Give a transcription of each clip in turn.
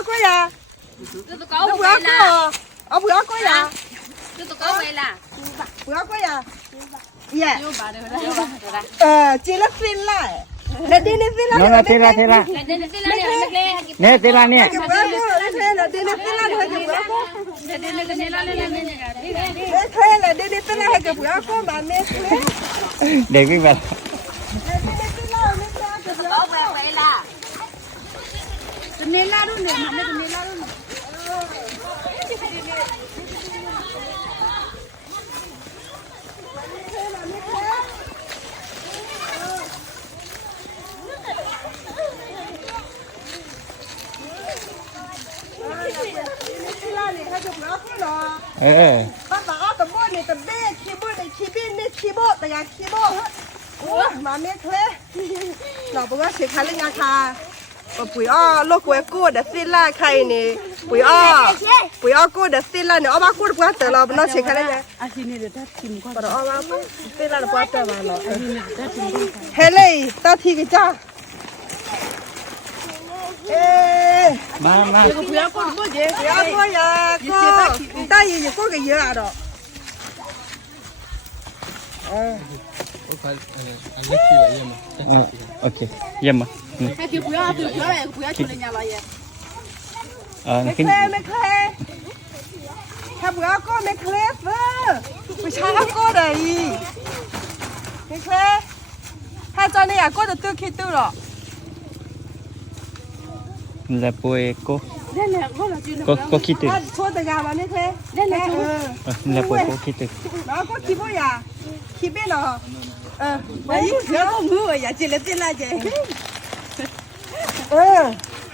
要过呀？那不要过，不要过呀？不要过呀？耶。接了飞来。那对了飞来。那对了。那对了呢？不要过，那对了飞来还是不要过？没开了，对了飞来还是不要过嘛？没开。để cái vật爸爸ตะบ่นี่ตะเบ้ขี้บ่นี่ขี้บินนี่ขี้บ่ตะยาขี้บ่โอ้มาเม็ดเคลเราบอกว่าเสียค่าเล่นงานค่ะปุ๋ยอ้อโลกเวกูเดซิล่าใครนี่ปุ๋ยอ้อกูเดซิล่าเนี่ยอ้อมากูดกว่าแต่เราไม่ต้องเสียค่าเล่นงานอาชีพนี้เดี๋ยวถ้าทิมก็แต่อ้อมาปุ๊บซิล่าเดี๋ยวกว่าแต่มาเนาะเฮ้เลยตาทีกันจ้ามา不要过节，不要过呀，过，大爷也过个节啊都。ok dâm mà还就不要去人家了也。没开，他不要过没开分，不差过的咦，没开，他找你也过得都去都了。là bôi cô kít từ Thôi từ gà mà mới thế. là bôi cô kít từ nó có kít bôi à kít biết nào đấy nó không mưa rồi chỉ là tên là gì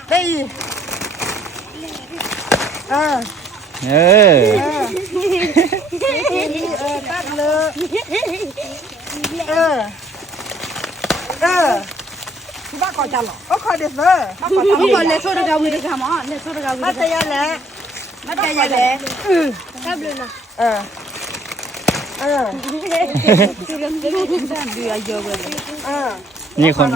đây tắt lơ bác còn chả lọ, còn được rồi, bác còn lấy số được gạo được hả mỏ, lấy số được gạo được. Bắt tay ra lẹ, cáp lên nào. như con.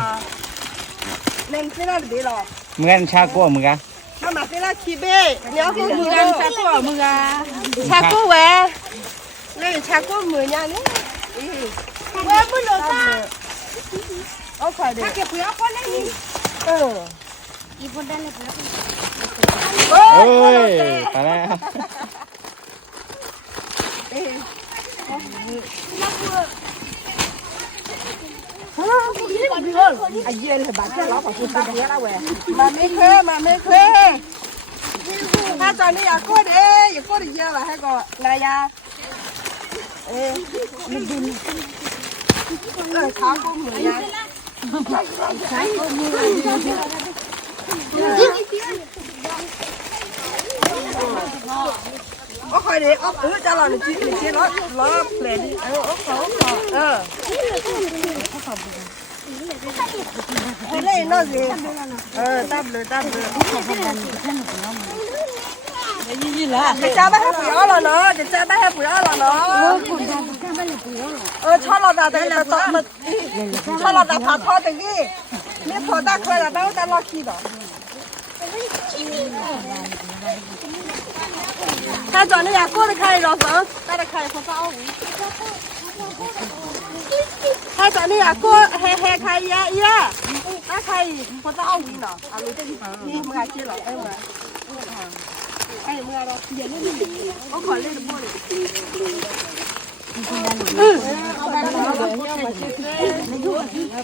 Nên thế là để lọ. Mừng cha của mừng à? Mà thế là chi bê, nhớ không mừng cha của mừng à? Cha của về, lấy cha của mừng nha nhé. Về bữa lọ ta. Okay, deh. Pakai punya apa lagi? Ibu dan ibu. Oi, parah. Aje lah baca lah pasal dia lah weh. Mami khe. Ha cho ni aku deh, aku dia lah hai ko. Nah ya. Khá cô mười nha. Ốc hồi đi, ốc cho là chị nó lẹ đi. Ốc. Thế này nó gì? Tạm lửa. Cái cha bác bùi ó là nó, cho lọt ra đây là tọt mật, cho lọt ra thả thọ từ cái, nếu thọ ta khơi là đâu ta lo khi đó. Ta chọn cái nhà cô để khai rồi sao? Ta để khai không sao? Ta chọn cái nhà cô he khai ya, ta khai không sao gì nào? À lấy đi, mưa kia rồi em mà. Ai mưa đâu? Giờ nó đi. Có khỏi lên được mua đi.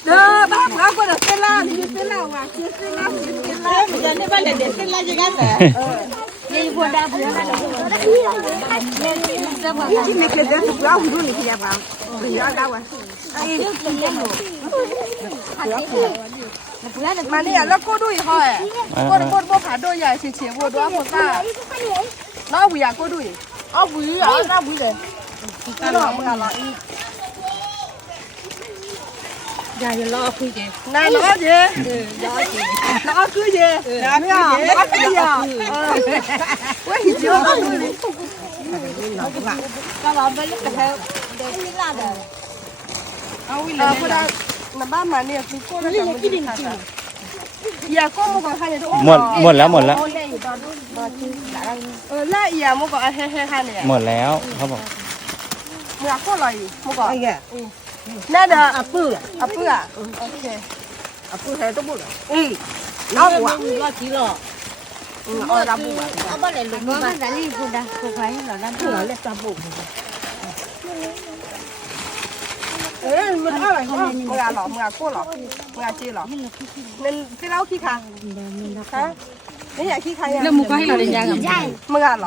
Đó, bác bác có được tên la thì tên la mà kia tên la. Bây giờ nếu bạn để tên la gì cái đây buồn đau buồn chỉ mấy cái đó cũng không đủ thì vào thì nó đâu à mà này nó có đuôi thôi cô phải đuôi vậy chỉ vô đó một ta nó bùi à cô đuôi bùi à nó bùi đấy nó bùi à Dạ giờ lo khui chị. Này nó gì? Nó cứ gì? Nó cứ gì? Quay gì chưa? Nó bảo với lúc theo để đi làm được. Cô đã là ba mà nè, cô đã làm cái gì? Dạ cô một còn hai nữa. Một là. 那也没搞嘿嘿哈呢。 หมดแล้วเขาบอก 没过了，没搞。哎呀，那的阿布啊，OK，阿布还都不了。老布啊，老几了？老布啊。阿爸来录嘛，咱哩不的，不快了，咱不了。没搞了，没搞了，没搞过了，没搞接了。恁这老去看，啊？你也去看呀？ 那木瓜还老人家个，没搞了，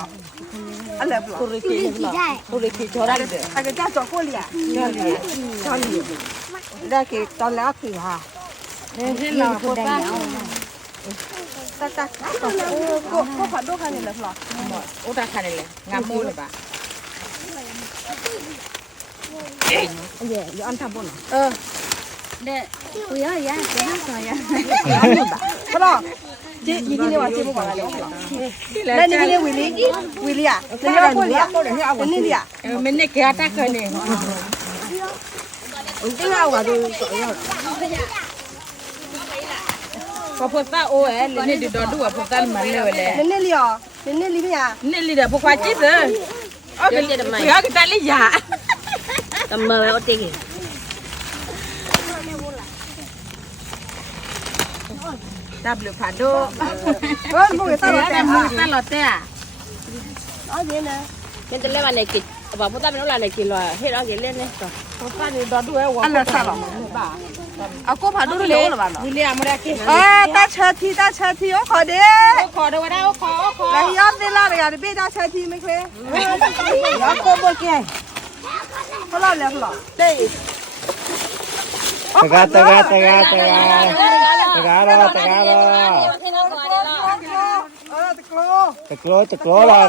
啊来不了。都得去找他的。那个家找过了，找你，那给到哪去哈？那老不干。过跑多看你了是吧？我咋看的嘞？俺摸了吧？有安踏不呢？对，不要呀，不要说呀。不了，这你今天晚节目过来了。那你今天威力啊？那要过来，那里啊？没那给他打开呢。这个我都找要了。พอพอซาโอ้เอ๋เลยนี่ดูดูว่าพอซามันเลยเลย 那里啊？那里边啊？ นี่เลยเดี๋ยวพอควาจิตเลยโอเคเดี๋ยวก็ตาลิยา ทำมาเอาตีกัน ดับหรือผ่าโด 不给 ต 大 ลอ 了 ด 噻 มือ 哈。 ตลอดแต่ 啊，你呢？ งั้นจะเล่นวันไหนกินบอกพ่อตาเป็นวันไหนกินเลยเฮ้ยเราเกี่ยเล่นเลยต่อ พอซานี่ดูดูว่า 俺那啥了？啊，过跑都是溜了吧？ นี่เรียกมาได้กี่ 啊，大车梯，有好的。 ขอดูว่าได้ขอ 来，要对了，那个别大车梯没开。要过不给？不了，不了。对。 ตะกาตะกาตะกาตะกาตะกาโลตะกาโล ตะโกละตะโกละ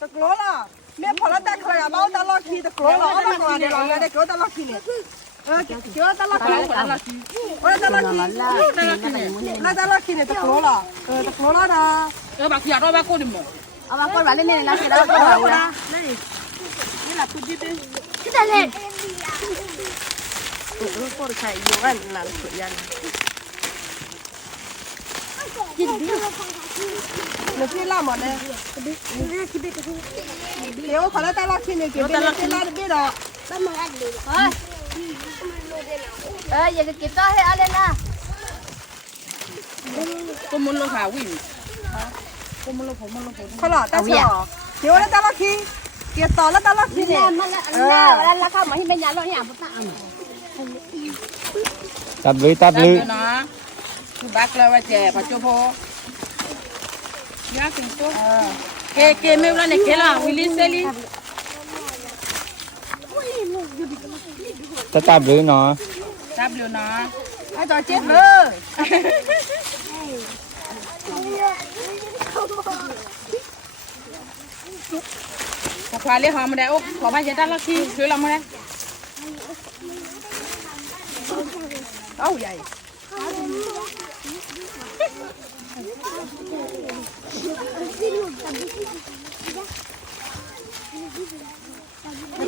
ตะโกละแม่พอแล้วแต่ใครอ่ะบ้าตะลอคีตะโกละเอามาก่อนเดี๋ยวเราเนี่ยเดี๋ยวตะลอคีเนี่ยเดี๋ยวตะลอคีตะลอคีตะลอคีแล้วตะลอคีเนี่ยตะโกละตะโกละนะ บักอยากได้บักคนดิมั้ง เอามาคนมาเล่นเนี่ยนะเสร็จแล้วก็เอาละ นี่แหละคุณจิ๊บ ที่จะเล่น ลูกปอดไข่อยู่กันหลังสุดยันหนูพี่ล่าหมดเลยเดี๋ยวขอแล้วตะลอคีเนี่ยเก็บเป็นตะลอเบี้ยดอก อย่ากินต่อให้อะไรนะ ก็มุนลงขาวิ่ง เขาหล่อตาเฉียวเดี๋ยวแล้วตะลอคีเกี่ยต่อแล้วตะลอคีเนี่ย มันแล้วราคาหมาที่เป็นยาล้ออย่างพุทธะ ตับลือตับ ดับ ลือ เลยนะคือบักแล้วว่าแจปัจจุบันยากจริงตัวเกไม่รู้เนี่ยเกล่ะวิลลี่เซลี่ จะตับลือเนาะ ดับเลยนะ ไอ้จอเจ็บเลย ขอควาเลี้ยหอมมาได้โอ้ขอพายจะตั้งลักที่ช่วยเรามาได้ เอาใหญ่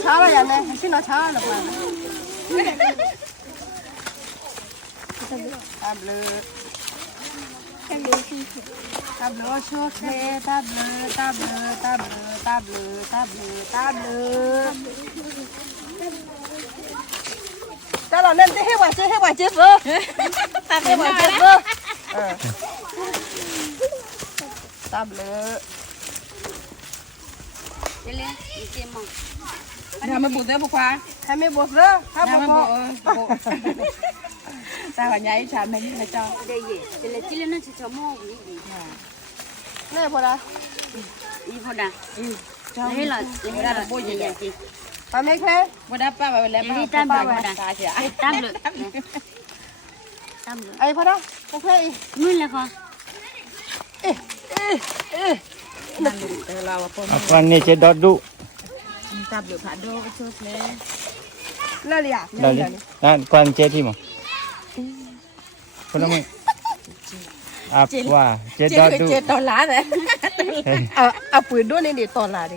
ช้าแล้วยังไงชิ้นเราช้าหรือเปล่าตับเลยตับเลยชัวร์เคตับเลยตับเลยตับเลยตับเลยตับเลยตับเลยแต่เราเล่นจะให้ไหวจะให้ไหวเจ็บเลยตับให้ไหวเจ็บเลยตับเลย เล่นเกมมั้ง ทำมาบุกได้บุกควา ให้ไม่บดเลยถ้าบ ทำ ด มา ก็ บุกแต่หัวใหญ่ฉันไม่ให้เจ้า เดี๋ยวเล่นจีเล่นนั่นจะชมมองนี่ นี่พอละ นี่พอนะให้เราให้เราโบยใหญ่จริง ทำไม่เคย วันนั้นป้าไปแล้วป้าตาเสีย ตั้มเลยตั้มเลย ไอ้พอละโอเค นู่นเลยค่ะ นั่นเราอะพ่อ อ่ะวันนี้จะดอดดุ ตับหรือผ่าโดก็ช่วยเลย นั่นเลยอ่ะ ดอดเลยนั่นควันเจที่มั้งคนละมึงอ่ะว่าเจดอดดุ เจ็ดตอนล้านเลย เอาปืนด้วยนี่ดิตอนละดิ